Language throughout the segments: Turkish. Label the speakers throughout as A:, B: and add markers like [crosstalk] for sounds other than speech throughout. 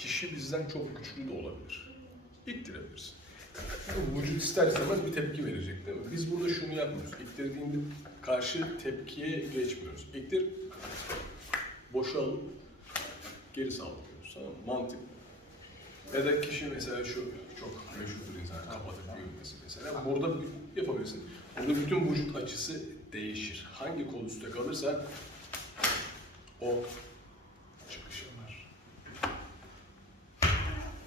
A: kişi bizden çok güçlü de olabilir. İttirebilirsin. Vücut ister istemez bir tepki verecek değil mi? Biz burada şunu yapmıyoruz. İttirdiğinde karşı tepkiye geçmiyoruz. İttir, boşa alıp geri saldırıyoruz. Tamam? Mantıklı. Ya da kişi mesela şu çok meşhurdur insan kapatıp yürümesi mesela. Burada yapabilirsin. Burada bütün vücut açısı değişir. Hangi kol üstte kalırsa o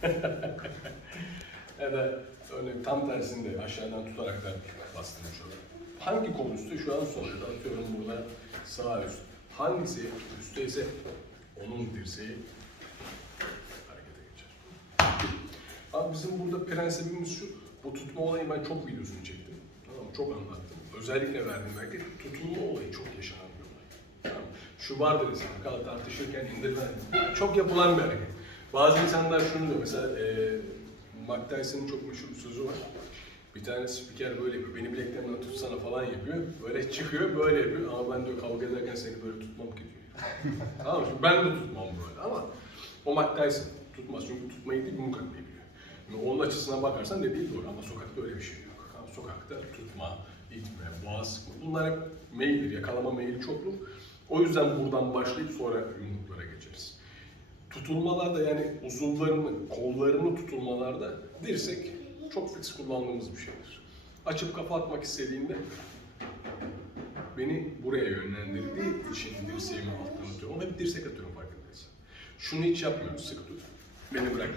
A: [laughs] ya da örneğin tam tersinde aşağıdan tutarak da bastırmış olur. Hangi kol üstte şu an sol ya da atıyorum burada sağ üst. Hangisi üstteyse onun dirseği harekete geçer. Abi bizim burada prensibimiz şu, bu tutma olayı ben çok videosunu çektim. Tamam? Çok anlattım. Özellikle verdiğim belki tutulma olayı çok yaşanan bir olay. Tamam? Şu vardır insan, kal tartışırken indirmen. Bu çok yapılan bir hareket. Bazı insanlar şunu diyor, mesela e, Mike Tyson'ın çok meşhur bir sözü var. Bir tane spiker böyle yapıyor, beni bileklerimden tutsana falan yapıyor. Böyle çıkıyor, böyle yapıyor ama ben diyor kavga ederken seni böyle tutmam ki diyor. [laughs] tamam mı? Şimdi ben de tutmam böyle ama o Mike Tyson tutmaz çünkü tutmayı değil yumruk atmayı biliyor. Yani onun açısından bakarsan dediği doğru ama sokakta öyle bir şey yok. Tamam, Sokakta tutma, itme, boğaz sıkma bunlar hep meyildir, yakalama meyili çoktur. O yüzden buradan başlayıp sonra yumruklara geçeriz. Tutulmalarda yani uzuvlarını, kollarını tutulmalarda dirsek çok fix kullandığımız bir şeydir. Açıp kapatmak istediğimde beni buraya yönlendirdiği için dirseğimi alttan atıyorum. Ona hep dirsek atıyorum farkındaysan. Şunu hiç yapmıyoruz, sık tut. Beni bırak.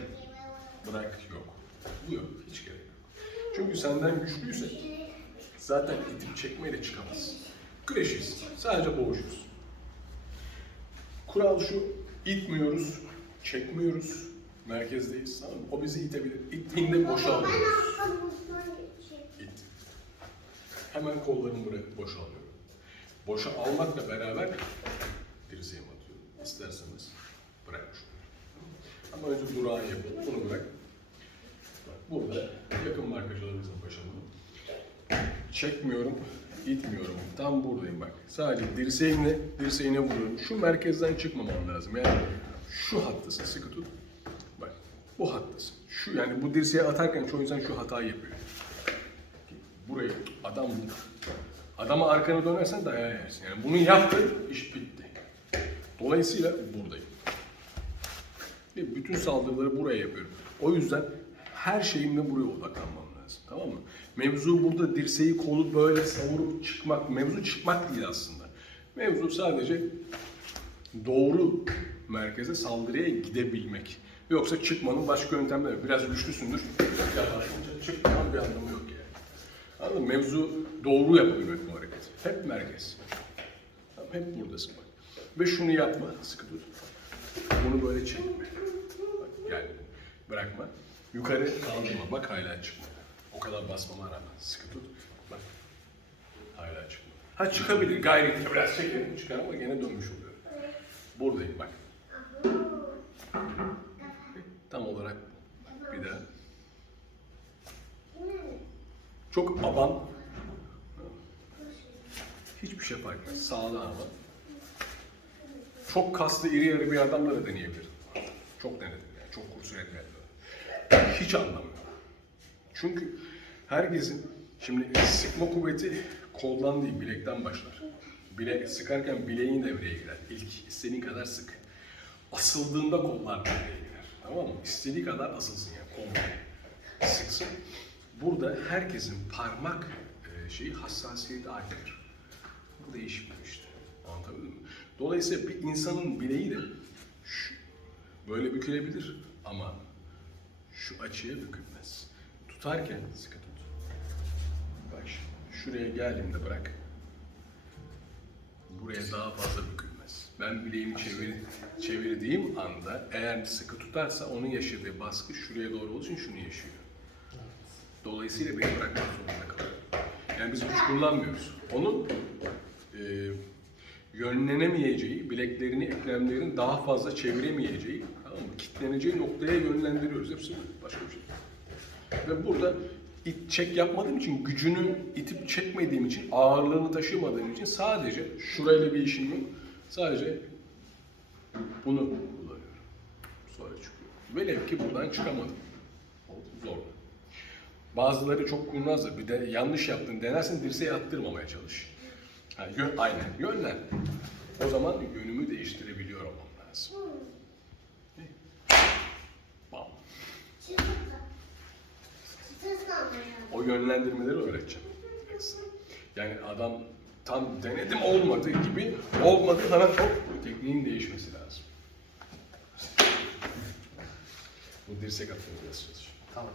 A: Bırak yok. Bu yok, hiç gerek yok. Çünkü senden güçlüyse zaten itip çekmeyle çıkamaz. Güreşiz, sadece boğuşuruz. Kural şu, itmiyoruz, çekmiyoruz, merkezdeyiz. Tamam? O bizi itebilir. İttiğinde boşaltıyoruz. İt. Hemen kollarımı bırakıp boşalıyorum. Boşa almakla beraber dirseğimi atıyorum. İsterseniz bırakmış. Ama önce durağı yapalım. Bunu bırak. Burada yakın markacılarımızla başlayalım. Çekmiyorum, itmiyorum. Tam buradayım bak. Sadece dirseğimle dirseğine vuruyorum. Şu merkezden çıkmamam lazım. Yani şu hattasın. Sıkı tut. Bak bu hattasın. Şu yani bu dirseğe atarken çoğu insan şu hatayı yapıyor. Burayı adam adama arkanı dönersen dayağı yersin. Yani bunu yaptın, iş bitti. Dolayısıyla buradayım. Ve bütün saldırıları buraya yapıyorum. O yüzden her şeyimle buraya odaklanmam lazım. Tamam mı? Mevzu burada dirseği kolu böyle savurup çıkmak. Mevzu çıkmak değil aslında. Mevzu sadece doğru merkeze saldırıya gidebilmek. Yoksa çıkmanın başka yöntemleri var. Biraz güçlüsündür. Yavaşlayınca çıkmanın bir anlamı yok yani. Anladın mı? Mevzu doğru yapabilmek bu hareket. Hep merkez. Hep buradasın bak. Ve şunu yapma, sıkı tut. Bunu böyle çekme. Bak, gel. Bırakma. Yukarı kaldırma. Bak hala çıkmıyor. O kadar basmama rağmen. Sıkı tut. Bak. Hala çıkmıyor. Ha çıkabilir. Gayret biraz çekelim çıkar ama gene dönmüş oluyor. Buradayım bak. Tam olarak bir daha. Çok aban. Hiçbir şey fark etmez. Sağda ama. Çok kaslı iri yarı bir adamla da deneyebilir. Çok denedim yani. Çok kurs üretmedim. Hiç anlamıyorum. Çünkü herkesin şimdi sıkma kuvveti koldan değil bilekten başlar. Bile sıkarken bileğin devreye girer. İlk istediğin kadar sık. Asıldığında kollar devreye girer. Tamam mı? İstediği kadar asılsın yani kol. Sıksın. Burada herkesin parmak e, şeyi hassasiyeti aynıdır. Bu değişmiyor işte. Anlatabildim mi? Dolayısıyla bir insanın bileği de şu, böyle bükülebilir ama şu açıya bükülmez. Tutarken sıkı tut. Bak şuraya geldiğimde bırak. Buraya daha fazla bükülmez. Ben bileğimi çevir, çevirdiğim anda eğer sıkı tutarsa onun yaşadığı baskı şuraya doğru olduğu için şunu yaşıyor. Dolayısıyla beni bırakmak zorunda kalıyor. Yani biz güç kullanmıyoruz. Onun e, yönlenemeyeceği, bileklerini, eklemlerini daha fazla çeviremeyeceği, tamam mı? kitleneceği noktaya yönlendiriyoruz. Hepsi. Başka bir şey. Ve burada it çek yapmadığım için, gücünü itip çekmediğim için, ağırlığını taşımadığım için sadece şurayla bir işim yok. Sadece bunu kullanıyorum. Sonra çıkıyor. Velev ki buradan çıkamadım. Zor. Bazıları çok kurnazdır. Bir de yanlış yaptın denersin dirseği attırmamaya çalış. Ha, yön, aynen yönlen. O zaman yönümü değiştirebiliyor olmam lazım. O yönlendirmeleri öğreteceğim. Yani adam tam denedim olmadı gibi olmadı hemen hop tekniğin değişmesi lazım. Bu dirsek biraz çalışıyor.
B: Tamam.